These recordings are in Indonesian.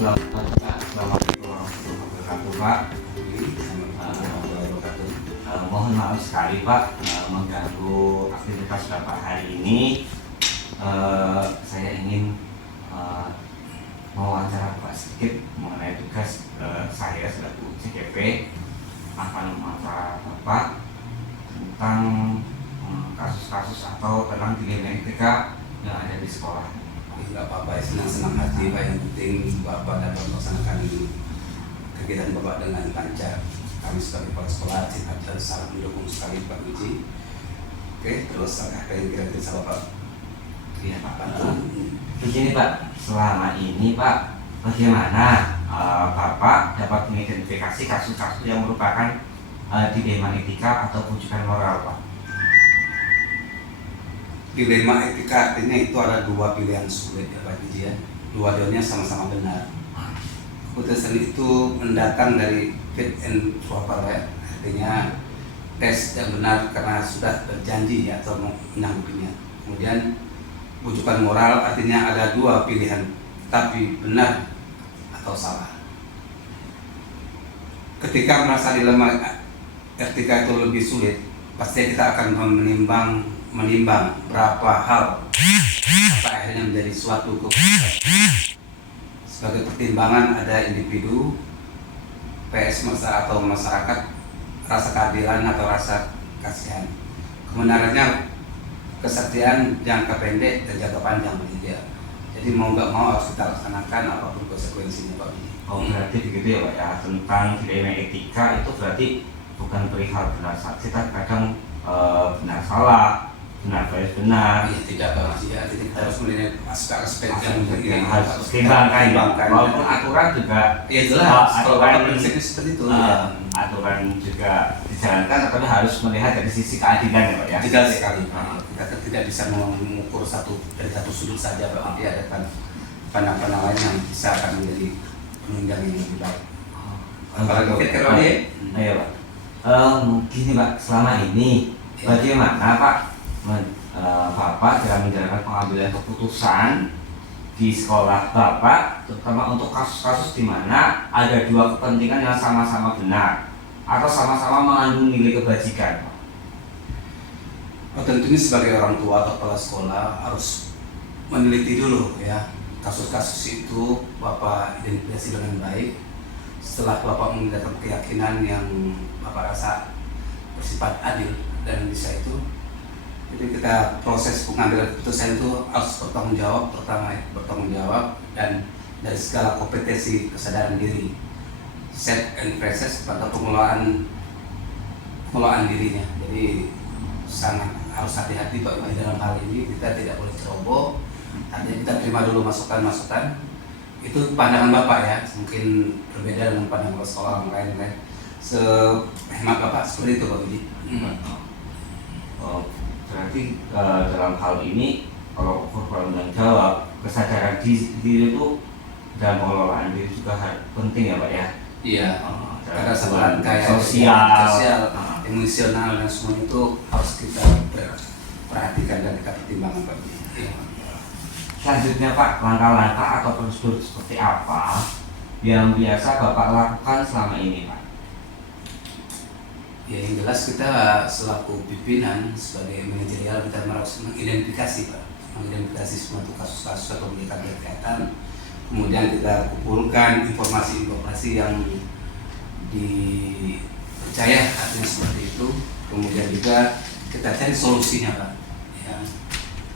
Assalamualaikum warahmatullahi wabarakatuh, Pak. Mohon maaf sekali, Pak, mengganggu aktivitas Bapak hari ini. Saya ingin mewawancara Bapak sedikit mengenai tugas saya selaku CGP akan mewawancara Bapak tentang kasus-kasus atau tentang dilema etika yang ada di sekolah. Enggak apa-apa, senang-senang hati Pak, yang penting Bapak dapat melaksanakan kegiatan Bapak dengan lancar. Kami sebagai kepala sekolah dan sangat mendukung sekali Pak Uji. Oke, terus apa yang kira-kira bisa Bapak? Iya, Pak. Begini, Pak, selama ini Pak, bagaimana Bapak dapat mengidentifikasi kasus-kasus yang merupakan dilema etika atau bujukan moral, Pak? Dilema etika artinya itu ada dua pilihan sulit ya Pak Uji ya. Dua-duanya sama-sama benar. Keputusan itu mendatang dari fit and proper ya. Artinya tes yang benar karena sudah berjanji ya atau menanggupinya. Kemudian bujukan moral artinya ada dua pilihan tapi benar atau salah. Ketika merasa dilema etika itu lebih sulit, pasti kita akan menimbang berapa hal apa akhirnya menjadi suatu keputusan. Sebagai pertimbangan ada individu, PS masa atau masyarakat, rasa keadilan atau rasa kasihan. Kebenarannya kesetiaan jangka pendek dan jangka panjang begitu ya. Jadi mau nggak mau harus kita laksanakan apapun konsekuensinya Pak. Oh, berarti begitu ya, Pak ya. Tentang dilema etika itu berarti bukan perihal benar salah, kita kadang benar salah, benar benar. Ya, tidak Pak. Ya, jadi kita harus melihat aspek-aspek yang harus diimbangkan. Walaupun aturan juga ya jelas. aturan prinsipnya seperti itu. Ya. Aturan juga dijalankan, tapi harus melihat dari sisi keadilan ya, Pak ya. Tidak sekali. Kita tidak bisa mengukur dari satu sudut saja Pak. Nanti ada pandang-pandang lain yang bisa akan menjadi penunjang yang lebih baik. Apalagi kalau dia, iya Pak. Gini Pak, selama ini bagaimana Pak Bapak dalam menjalankan pengambilan keputusan di sekolah Bapak, terutama untuk kasus-kasus di mana ada dua kepentingan yang sama-sama benar atau sama-sama mengandung nilai kebajikan? tentunya sebagai orang tua atau kepala sekolah harus meneliti dulu ya kasus-kasus itu Bapak identifikasi dengan baik. Setelah Bapak menggunakan keyakinan yang Bapak rasa bersifat adil dan bisa itu, jadi kita proses pengambilan keputusan itu harus bertanggung jawab, pertama bertanggung jawab dan dari segala kompetensi kesadaran diri, set and process pada pengelolaan dirinya. Jadi sangat harus hati-hati Pak dalam hal ini. Kita tidak boleh ceroboh, artinya kita terima dulu masukan-masukan. Itu pandangan Bapak ya, mungkin berbeda dengan pandangan sekolah orang lain kan. Sehemat Bapak seperti itu Pak Budi. Berarti dalam hal ini kalau kurang jawab, kesadaran diri itu dalam pengelolaan diri juga penting ya Pak ya. Iya. Karena kesadaran kayak sosial, emosional dan semua itu harus kita perhatikan dan kita pertimbangkan Pak. Iya. Selanjutnya Pak, langkah-langkah atau prosedur seperti apa yang biasa Bapak lakukan selama ini Pak? Ya yang jelas kita selaku pimpinan sebagai manajerial kita harus mengidentifikasi Pak, mengidentifikasi semua kasus-kasus atau berkaitan. Kemudian kita kumpulkan informasi-informasi yang dipercaya artinya seperti itu. Kemudian juga kita cari solusinya Pak. Ya,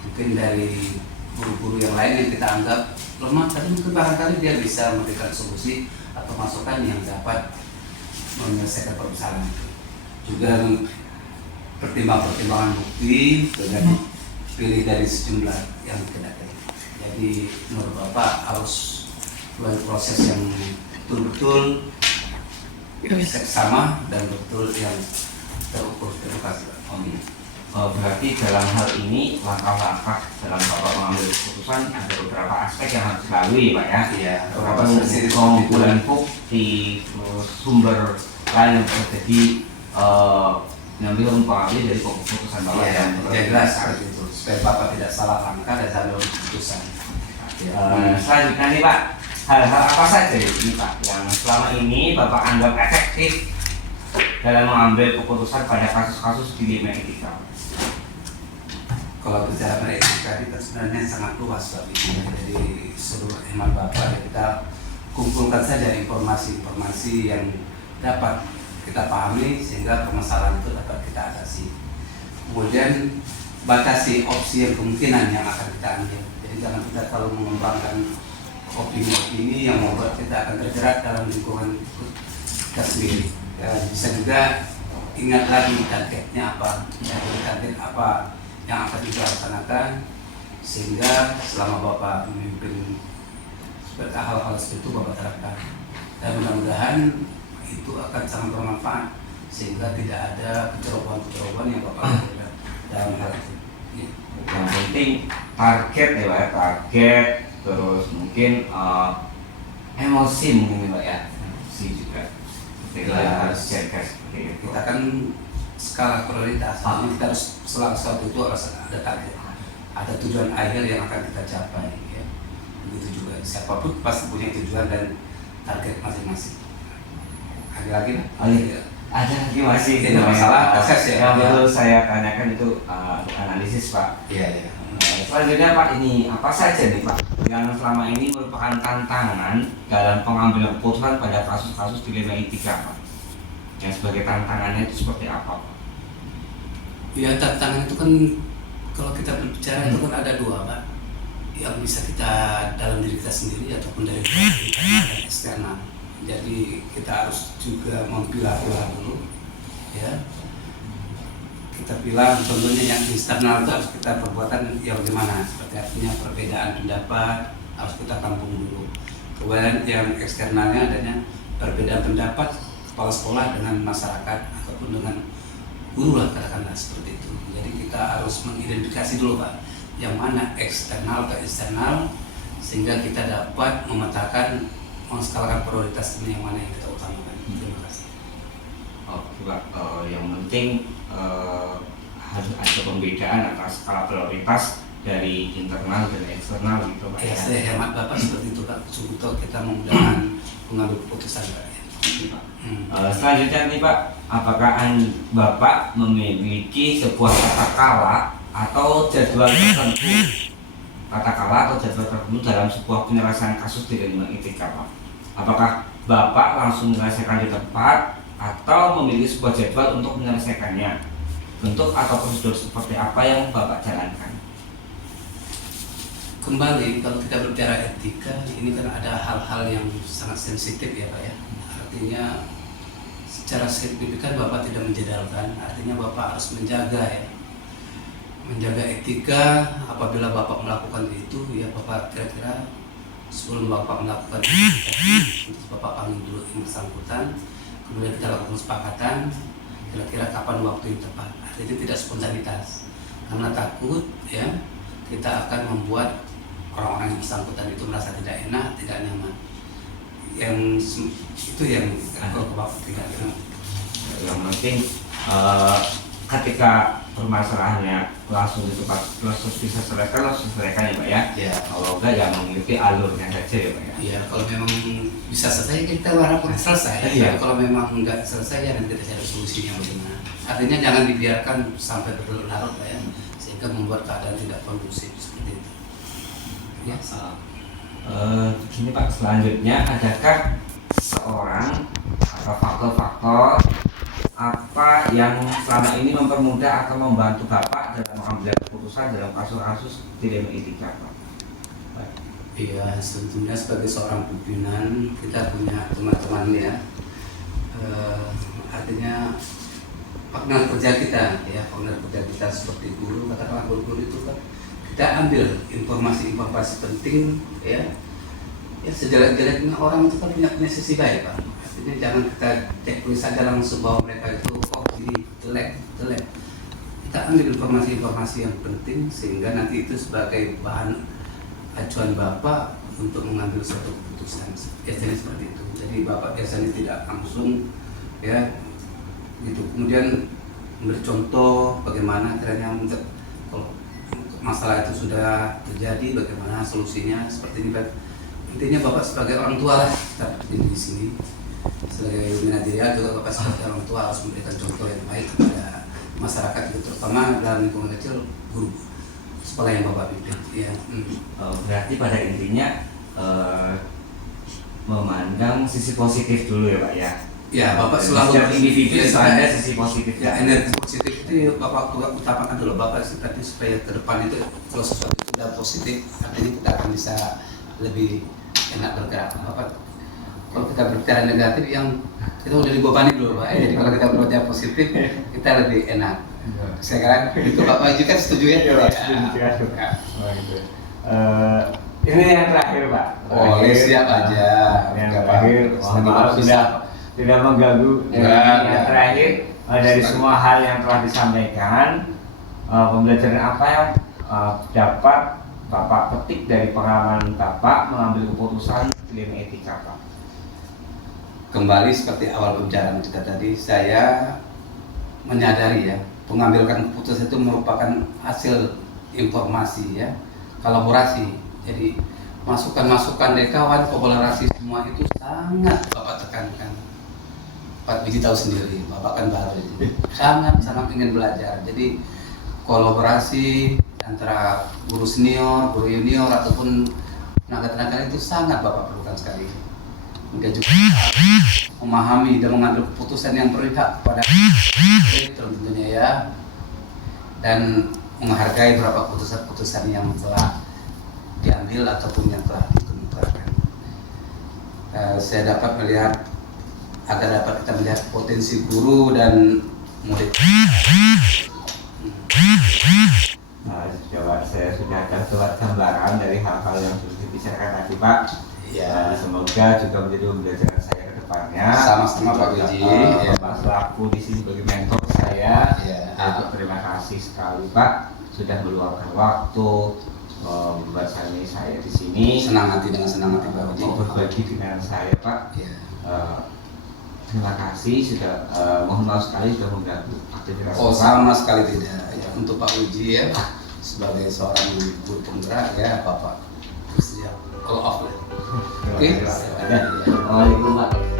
mungkin dari guru-guru yang lain yang kita anggap lemah, tapi mungkin barangkali dia bisa memberikan solusi atau masukan yang dapat menyelesaikan permasalahan itu. Juga pertimbangan bukti dengan pilih dari sejumlah yang kita terima. Jadi menurut Bapak harus melalui proses yang betul-betul seksama dan betul yang terukur terukasi. Berarti dalam hal ini langkah-langkah dalam Bapak mengambil keputusan ada beberapa aspek yang harus dilalui Pak ya. Iya. Beberapa pengumpulan bukti, sumber lain yang terjadi mengambil dari keputusan Bapak yang jelas seperti itu supaya Bapak tidak salah langkah dan ambil keputusan. Selanjutnya nih Pak, hal-hal apa saja ini Pak yang selama ini Bapak anggap efektif dalam mengambil keputusan pada kasus-kasus dilema etika? Kalau bicara mengenai etika kita sebenarnya sangat luas Pak. Jadi seluruh hemat Bapak kita kumpulkan saja informasi-informasi yang dapat kita pahami sehingga permasalahan itu dapat kita atasi. Kemudian batasi opsi yang kemungkinan yang akan kita ambil. Jadi jangan kita terlalu mengembangkan opini-opini yang membuat kita akan terjerat dalam lingkungan kita sendiri. Ya, bisa juga ingat lagi targetnya apa, target apa yang akan kita laksanakan, sehingga selama Bapak memimpin seperti hal-hal seperti itu Bapak terapkan. Dan mudah-mudahan itu akan sangat bermanfaat sehingga tidak ada kecerobohan-kecerobohan yang Bapak lakukan dalam hal itu. Ya. Yang penting target ya Pak, target terus mungkin emosi mungkin Pak ya, emosi juga. Kita harus jaga seperti itu. Kita kan skala prioritas, jadi kita harus selalu sesuatu itu harus ada target, ada tujuan akhir yang akan kita capai. Ya. Begitu juga siapapun pasti punya tujuan dan target masing-masing. Ada lagi nggak? Ada lagi masih Ini masalah akses ya. Yang perlu saya tanyakan itu analisis Pak. Iya. Selanjutnya Pak, ini apa saja nih Pak yang selama ini merupakan tantangan dalam pengambilan keputusan pada kasus-kasus dilema etika Pak? Yang sebagai tantangannya itu seperti apa Pak? Ya, tantangan itu kan kalau kita berbicara itu kan ada dua Pak, yang bisa kita dalam diri kita sendiri ataupun dari internal dan eksternal. Jadi kita harus juga memilah-pilah dulu, ya. Kita pilih contohnya yang eksternal itu harus kita perbuatan yang bagaimana, seperti artinya perbedaan pendapat harus kita tampung dulu. Kemudian yang eksternalnya adanya perbedaan pendapat kepala sekolah dengan masyarakat ataupun dengan guru lah katakanlah seperti itu. Jadi kita harus mengidentifikasi dulu Pak, yang mana eksternal atau eksternal sehingga kita dapat memetakan menskalakan prioritas ini yang mana yang kita utamakan. Terima kasih. Oke Pak, yang penting harus ada pembedaan antara skala prioritas dari internal dan eksternal gitu Pak. Ya, saya hemat Bapak seperti itu Pak. Untuk kita memudahkan mengambil keputusan Pak. Selanjutnya nih Pak, apakah Bapak memiliki sebuah katakanlah atau jadwal tertentu dalam sebuah penyelesaian kasus dilema etika Pak? Apakah Bapak langsung menyelesaikan di tempat atau memiliki sebuah jadwal untuk menyelesaikannya? Bentuk atau prosedur seperti apa yang Bapak jalankan? Kembali kalau kita berbicara etika, ini kan ada hal-hal yang sangat sensitif ya Pak ya. Artinya secara signifikan Bapak tidak menjadalkan, artinya Bapak harus menjaga etika. Apabila Bapak melakukan itu ya Bapak kira-kira sebelum Bapak melakukan itu Bapak panggil dulu yang bersangkutan, kemudian kita lakukan kesepakatan kira-kira kapan waktu yang tepat. Artinya tidak spontanitas, karena takut ya kita akan membuat orang-orang yang bersangkutan itu merasa tidak enak, tidak nyaman. Yang itu yang kalau Bapak tidak enak. Yang penting ketika permasalahannya langsung di tempat langsung bisa selesaikan ya Pak ya. Ya. Kalau enggak ya mengikuti alurnya saja ya Pak ya. Iya, kalau memang bisa selesai kita harapkan selesai. Iya. Tapi kalau memang enggak selesai ya nanti kita cari solusinya bagaimana. Artinya jangan dibiarkan sampai berlarut Pak ya, sehingga membuat keadaan tidak kondusif seperti itu. Ya. Gini Pak, selanjutnya adakah seorang atau faktor-faktor apa yang selama ini mempermudah atau membantu Bapak dalam mengambil keputusan dalam kasus-kasus dilema etika Pak? Iya, sebetulnya sebagai seorang pimpinan kita punya teman-teman ya. Artinya partner kerja kita seperti guru, katakanlah guru itu kan kita ambil informasi-informasi penting ya sejelek-jeleknya orang itu kan punya sisi baik Pak. Artinya jangan kita cek tulis saja langsung bahwa mereka itu ini jelek. Kita ambil informasi-informasi yang penting sehingga nanti itu sebagai bahan acuan Bapak untuk mengambil suatu keputusan. Biasanya seperti itu. Jadi Bapak biasanya tidak langsung ya gitu. Kemudian memberi contoh bagaimana caranya kalau masalah itu sudah terjadi bagaimana solusinya seperti ini Pak. intinya Bapak sebagai orang tua lah kita di sini. Sebagai manajerial juga Bapak sebagai orang tua harus memberikan contoh yang baik kepada masyarakat itu, terutama dalam lingkungan kecil guru sekolah yang Bapak pimpin. Ya. Berarti pada intinya memandang sisi positif dulu ya Pak ya. Ya, Bapak selalu setiap individu ya, ada sisi positif. ya, energi positif itu Bapak utamakan dulu Bapak tadi supaya ke depan itu kalau sesuatu itu sudah positif artinya kita akan bisa lebih enak bergerak. Bapak kalau kita berbicara negatif yang kita udah dibebani dulu Pak. Jadi kalau kita berbicara positif kita lebih enak. Sekarang itu Bapak juga setuju ya? Iya Pak, setuju. Ya. Oh, gitu. Ini yang terakhir Pak. Oh, Terakhir, siap aja. Yang Nggak terakhir, apa-apa. mohon maaf sudah tidak mengganggu. Enggak, Yang terakhir dari semua hal yang telah disampaikan, pembelajaran apa yang dapat Bapak petik dari pengalaman Bapak mengambil keputusan ilmu etika Pak? Kembali seperti awal pembicaraan kita tadi, saya menyadari ya, pengambilan keputusan itu merupakan hasil informasi ya, kolaborasi. Jadi masukan-masukan dari kawan, kolaborasi semua itu sangat Bapak tekankan. Pak Biji tahu sendiri, Bapak kan baru ini. Sangat ingin belajar. Jadi kolaborasi antara guru senior, guru junior ataupun tenaga-tenaga itu sangat Bapak perlukan sekali. Hingga juga memahami dan mengambil keputusan yang berpihak kepada tentunya ya, dan menghargai beberapa keputusan-keputusan yang telah diambil ataupun yang telah dikemukakan. Saya dapat melihat agar dapat kita melihat potensi guru dan murid. Coba saya sudah dapat gambaran dari hal-hal yang sudah dibicarakan tadi Pak. Ya. Semoga juga menjadi pembelajaran saya ke depannya. Sama-sama Pak Wiji. Bapak selaku di sini sebagai mentor saya. Ya. Terima kasih sekali Pak sudah meluangkan waktu membuat saya di sini. Senang hati dengan senang hati Pak Wiji. Berbagi dengan saya Pak. Ya. Terima kasih sudah mohon maaf sekali sudah mengganggu aktivitas. Oh, sama sekali tidak. Ya, untuk Pak Wiji ya sebagai seorang guru penggerak ya Bapak siap all off. Oke. Waalaikumsalam.